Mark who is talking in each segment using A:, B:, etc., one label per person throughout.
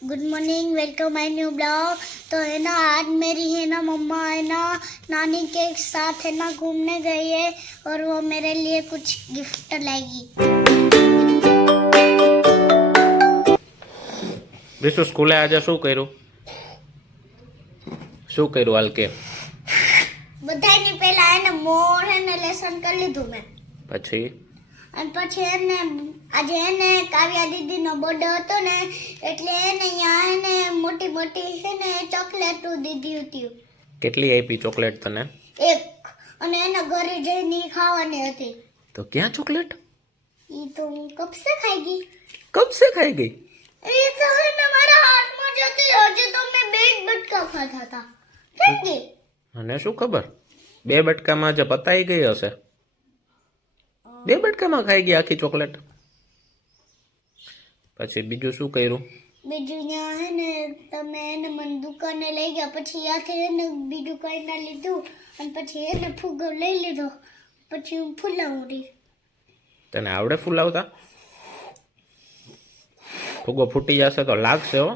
A: good morning welcome my new blog तो है ना आज मेरी है ना मम्मा है ना नानी के साथ है ना घूमने गई है और वो मेरे लिए कुछ गिफ्ट लाएगी
B: વિશુ સ્કૂલે આજે શું કર્યું શું કર્યું હાલ કે
A: બધાની પહેલા એને મોર એને લેસન કરી લીધું મેં
B: પછી
A: અને પછી એને આજે એને કાવ્યા દીદીનો બર્થડે હતો ને એટલે એને અહીંયા એને મોટી મોટી છે ને ચોકલેટો દીધી હતી
B: કેટલી આપી ચોકલેટ તને?
A: એક. અને એને ઘરે જઈને ખાવાની હતી.
B: તો ક્યાં ચોકલેટ?
A: ઈ તો કપસે ખાઈ ગઈ.
B: કબ સે ખાઈ ગઈ?
A: એ તો એને મારા હાથમાં જતી હજી તો મેં બે બટકા ખાધા હતા. ગઈ.
B: મને શું ખબર? બે બટકામાં જે પતાઈ ગઈ હશે. બે બટકામાં ખાઈ ગઈ આખી ચોકલેટ. પછી બીજું શું કર્યું?
A: બીજું ત્યાં હે ને તમે એને મને દુકાને લઈ ગયા પછી ત્યાંથી એને બીજું કઈ ના લીધું અને પછી એને ફુગ્ગો લઈ લીધો પછી હું ફૂલાવડી
B: તને આવડે ફૂલાવતા? ફુગો ફૂટી જશે તો લાગશે હો.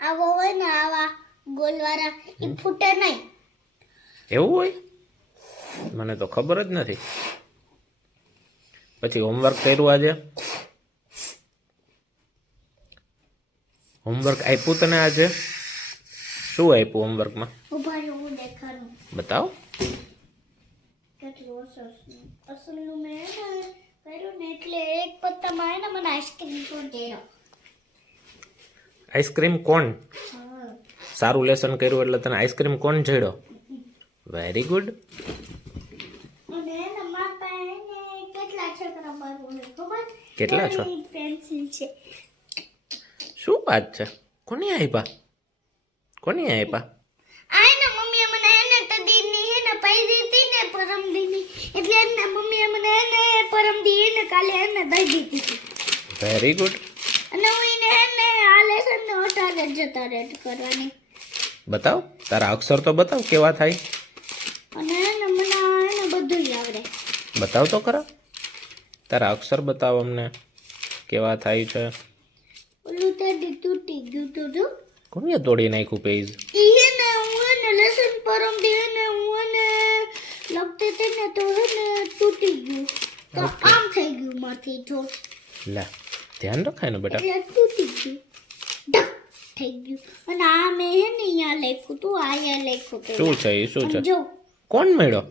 A: આવો હોય ને આવા ગોલવાળા એ ફૂટે નહીં.
B: એવું હોય? મને તો ખબર જ નથી. પછી હોમવર્ક કર્યું આજે? હોમવર્ક આપ્યું તને આજે? શું આપ્યું હોમવર્કમાં બતાવો.
A: અસલનું મેં કર્યું ને એટલે એક પત્તામાં હે મને આઈસ્ક્રીમ
B: કોણ સારું લેસન કર્યું એટલે તને આઈસ્ક્રીમ કોણ જડ્યો વેરી ગુડ
A: અને એના માતા એને કેટલા છોકરા મારવું છે ખબર
B: કેટલા છો? શું વાત છે? કોની આપ્યા કોની આપ્યા
A: આ ને મમ્મીએ મને એને તો દીની હે ને પૈ દીધી ને પરમ દીની એટલે એને મમ્મીએ મને એને પરમ દી એને કાલે એને દઈ દીધી
B: વેરી ગુડ
A: અને હું એને એને આ લેસન ને અટારે જ જતા રેટ કરવાની.
B: બતાવ તારા અક્ષર તો બતાવ કેવા થાય?
A: અને એને મને એને બધું આવડે.
B: બતાવ તો ખરા. તારા અક્ષર બતાવ અમને. કેવા થાય છે?
A: ઓલું તે તૂટી ગયું તો જો.
B: કોણે તોડી નાખ્યું પેજ?
A: ઈ ને હું ને લેસન પરમ દે ને હું ને લખતે તે ને તો હે ને તૂટી ગયું. તો આમ થઈ ગયું માથી તો
B: લે ધ્યાન રખાય ને બેટા.
A: એટલે તૂટી ગયું. ઢક થઈ ગયું. અને આ મેં હે ને અહીંયા લખ્યું તું આ અહીંયા લખ્યું તું.
B: શું છે એ શું છે?
A: જો.
B: કોણ મળ્યો?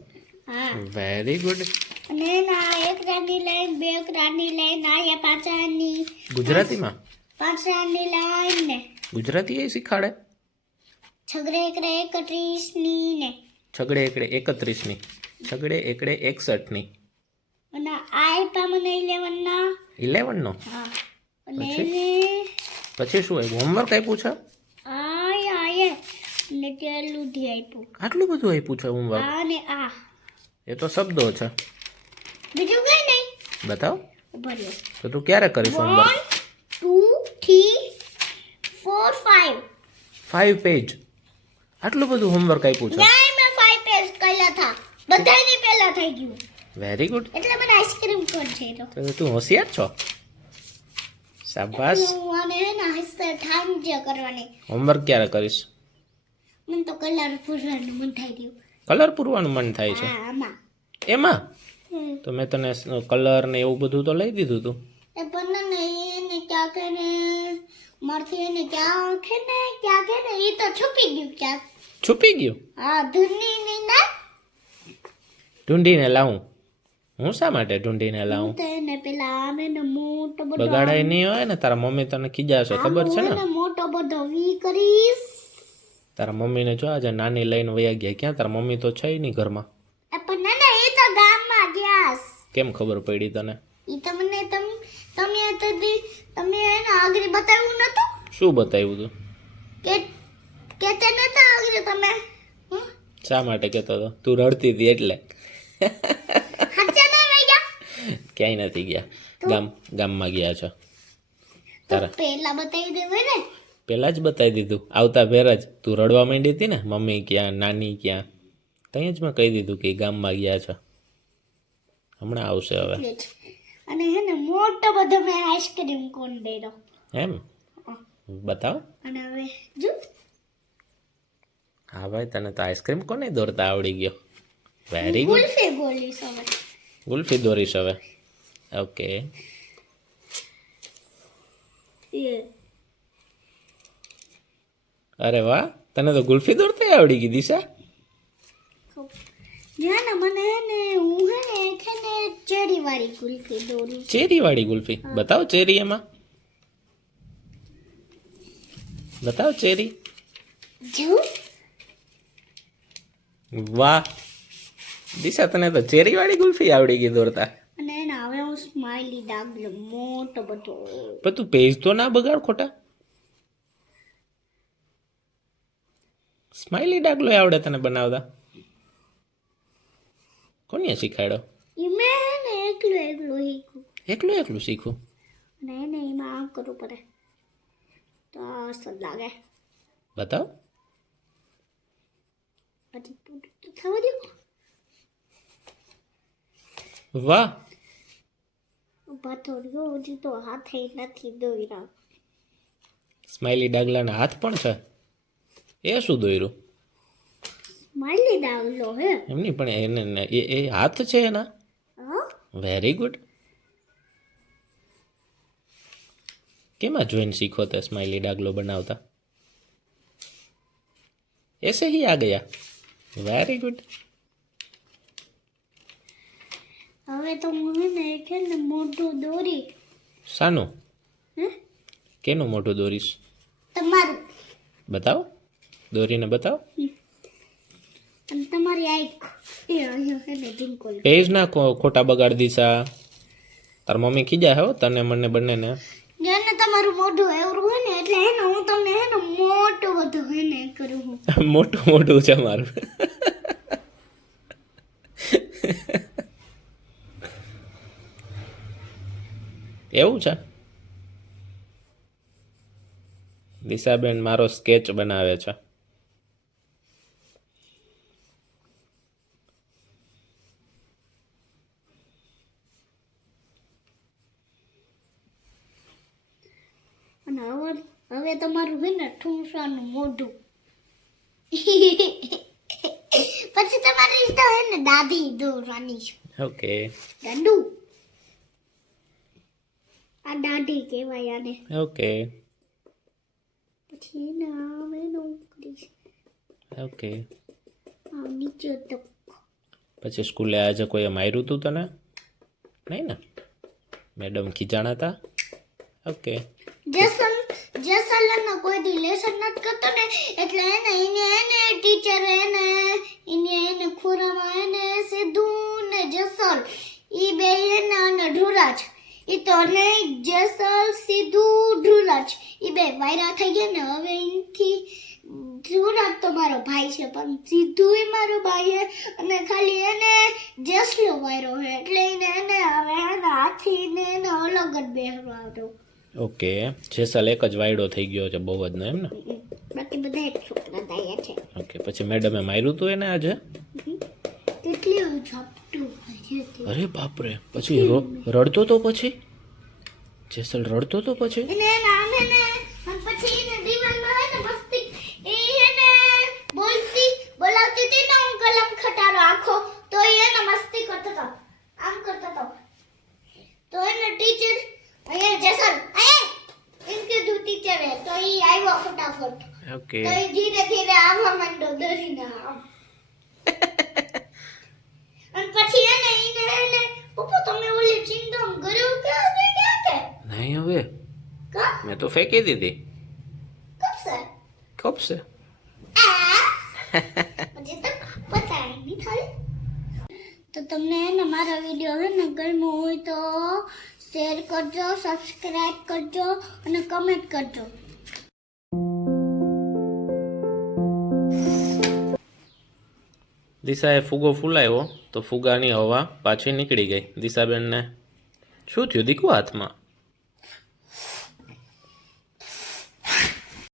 A: હા.
B: વેરી ગુડ
A: અને ના એક રાની લાઈન બે રાની લાઈન આયા પાંચ રાની
B: ગુજરાતીમાં?
A: પાંચ રાની લાઈન ને
B: ગુજરાતી એ શીખાડે?
A: છગડે એકડે એકત્રીસની ને.
B: છગડે એકડે એકત્રીસની. છગડે એકડે એકસઠની.
A: અને આ આપ્યા મને ઇલેવન ના
B: ઇલેવનનો?
A: હા. અને
B: પછી? શું આવ્યું હોમવર્ક આપ્યું છે?
A: આય આયે ને ત્યાં લૂધી આપ્યું
B: આટલું બધું આપ્યું છે હોમવર્ક?
A: આ ને આ.
B: એ તો શબ્દો છે.
A: બીજું કઈ નહીં
B: બતાવ. તો તું ક્યારે કરીશ homework
A: two three four five
B: five page આટલું બધું હોમવર્ક આપ્યું છે.
A: ન્યાય મેં ફાઈવ પેજ કર્યા હતા. બધાની પહેલા થઈ ગયું.
B: વેરી ગુડ
A: એટલે મને આઈસ્ક્રીમ કોણ છે તો
B: તો હોશિયાર છો? શાબાશ.
A: મને ને આહિસ્તે ઠામ જે કરવાની.
B: હોમવર્ક ક્યારે કરીશ?
A: મને તો કલર પૂરવાનું મન થઈ ગયું.
B: કલર પૂરવાનું મન થાય છે.
A: આમાં.
B: એમાં. તો મેં તને કલર ને એવું બધું તો લઈ દીધું તું?
A: એ પણ ને એને ક્યાં કે ને મારથી એને ક્યાં કે ને ક્યાં કે ને એ તો છુપી ગયું ક્યાં
B: છુપી ગયું?
A: હા ધૂની ની. ના
B: ઢૂંઢીને લાવું? હું શા માટે ઢૂંઢીને લાવું?
A: એને પેલા આમે ને મોટો બધો
B: બગાડાય નહીં હોય ને? તારા મમ્મી તને ખીજાશે ખબર છે ને?
A: મોટો બધો વી કરીશ.
B: તારા મમ્મીને જો આજે નાની લઈને વયા ગયા. ક્યાં? તારા મમ્મી તો છે નહીં ઘરમાં
A: એ પણ ના ના એ તો ગામમાં ગયા
B: કેમ ખબર પડી તને?
A: ઈ તમને તમ તમે તો તમે એને આગળ બતાવ્યું નતું?
B: શું બતાવ્યું તું?
A: કે કેતે નતા આગળ તમે?
B: શા માટે કહેતો હતો? તું રડતી હતી એટલે. ક્યાંય નથી ગયા. ગામ ગામમાં ગયા છો. તારા.
A: પેલા બતાવી દેવું ને?
B: પહેલાં જ બતાવી દીધું. આવતા પહેલા જ તું રડવા માંડી હતી ને? મમ્મી ક્યાં નાની ક્યાં? ત્યાં જ મેં કહી દીધું કે ગામમાં ગયા છે. હમણાં આવશે હવે.
A: અને હે ને મોટો બધો મેં આઈસ્ક્રીમ કોન દેરો
B: એમ? બતાવો.
A: અને હવે જો.
B: હા ભાઈ તને તો આઈસ્ક્રીમ કોને દોરતા આવડી ગયો? વેરી ગુડ
A: ગુલ્ફી બોલીશ હવે.
B: ગુલ્ફી દોરીશ હવે. ઓકે અરે વાહ તને તો ગુલ્ફી દોરતા આવડી ગઈ દિશા.
A: જ્યાં મને ને હું હે ને એક ને ચેરી વાળી કુલ્ફી દોરી.
B: ચેરી વાળી ગુલ્ફી બતાવો ચેરી એમાં. બતાવો ચેરી.
A: જો
B: વાહ. દિશા તને તો ચેરી વાળી ગુલ્ફી આવડી ગઈ દોરતા.
A: અને એને હવે હું સ્માઈલી ડાગલો મોટો બધો.
B: પણ તું પેજ તો ના બગાડ ખોટા. સ્માઈલી ડાગલો આવડે તને બનાવતા. કોને શીખવાડ્યો
A: એ મેં હે ને એકલું એકલું શીખું.
B: એકલું એકલું શીખું?
A: અને એને એમાં આમ કરવું પડે. તો અસર લાગે.
B: બતાવ.
A: પછી તું તો થવા દો.
B: વાહ.
A: ઊભા તો રહ્યો હજી તો હાથે નથી દોર્યા
B: સ્માઈલી ડાગલાના હાથ પણ છે. એ શું દોર્યું
A: મારી દાવલો હે.
B: એમ નહીં પણ એને એ એ હાથ છે એના? વેરી ગુડ કેમાં જોઈન શીખો તે સ્માઇલી ડાગલો બનાવતા? એસે હી આ ગયા. વેરી ગુડ
A: હવે તો હું ને છે ને મોઢું દોરી સાનું?
B: કેનો મોઢું દોરીશ?
A: તમારું.
B: બતાવો. દોરીને બતાવો.
A: અને તમારી આઈ એ હે ને
B: ખોટા બગાડ દીશા તાર મમ્મી ખીજા હો તને મને બંનેને.
A: જેને તમારું મોઢું એવું હોય ને એટલે હે હું તમને હે ને મોટું બધું હે ને કરું હું.
B: મોટું મોટું છે મારું. એવું છે? દિશાબેન મારો સ્કેચ બનાવે છે.
A: અને હવે હવે તમારું હે ને ઠૂંસાનું મોઢું. પછી તમારી તો હે ને દાદી દોરવાની છે.
B: ઓકે.
A: દાદુ આ દાઢી કહેવાય આને.
B: ઓકે.
A: પછી એને આમ નોકરી
B: ઓકે.
A: આ નીચે તો
B: પછી સ્કૂલે આજે કોઈએ માર્યું હતું તને? નહીં ને? મેડમ ખીજાણા હતા? ઓકે.
A: જેસલ જેસલનો કોઈ દી લેસન નથી કરતો ને, એટલે એને એને એને ટીચર એને એને એને ખોરામાં એને સીધું ને જેસલ. ઈ બે એને અને ઢુરાજ ઈ તો ને જેસલ સીધું ઢુરાજ ઈ બે વાયરા થઈ ગયા ને, હવે એનથી ધ્રુરાજ તો મારો ભાઈ છે, પણ સિદ્ધુ એ મારો ભાઈ છે, અને ખાલી એને જેસલો વાયરો છે, એટલે એને એને હવે એના હાથી ને એને અલગ જ બેહવાનો
B: ઓકે. જેસલ એક જ વાયડો થઈ ગયો છે બહુ જ ને એમ ને?
A: બાકી બધા એક છોકરા દાયા છે.
B: ઓકે પછી મેડમે માર્યું હતું એને આજે?
A: તે.
B: અરે બાપરે પછી રડતો તો પછી? જેસલ રડતો તો પછી
A: એને નામ હે ને અને પછી એને દિવાલમાં હે ને મસ્તી એ હે ને બોલતી બોલાવતી હતી ને હું કલમ ખટારો આખો તો એ એને મસ્તી કરતો હતો આમ કરતો હતો તો એને ટીચર અહીંયા જેસન આય એમ કીધું ટીચરે તો એ આવ્યો ફટાફટ
B: ઓકે
A: ધીરે ધીરે આવવા માંડો દરીને આમ અને પછી એને એને એને પપ્પા તમે ઓલી ચિંદમ ગરવ કે કે કે
B: નહીં હવે.
A: કા?
B: મેં તો ફેંકી દીધી.
A: કપસે? કપસે? પછી તો તો તમને ને મારા વીડિયો હે ને ગમ્યો હોય તો શેર કરજો સબસ્ક્રાઈબ કરજો અને કમેન્ટ કરજો.
B: દિશાએ ફુગો ફૂલાયો તો ફુગાની હવા પાછી નીકળી ગઈ. દિશાબેનને શું થયું દીકુ હાથમાં?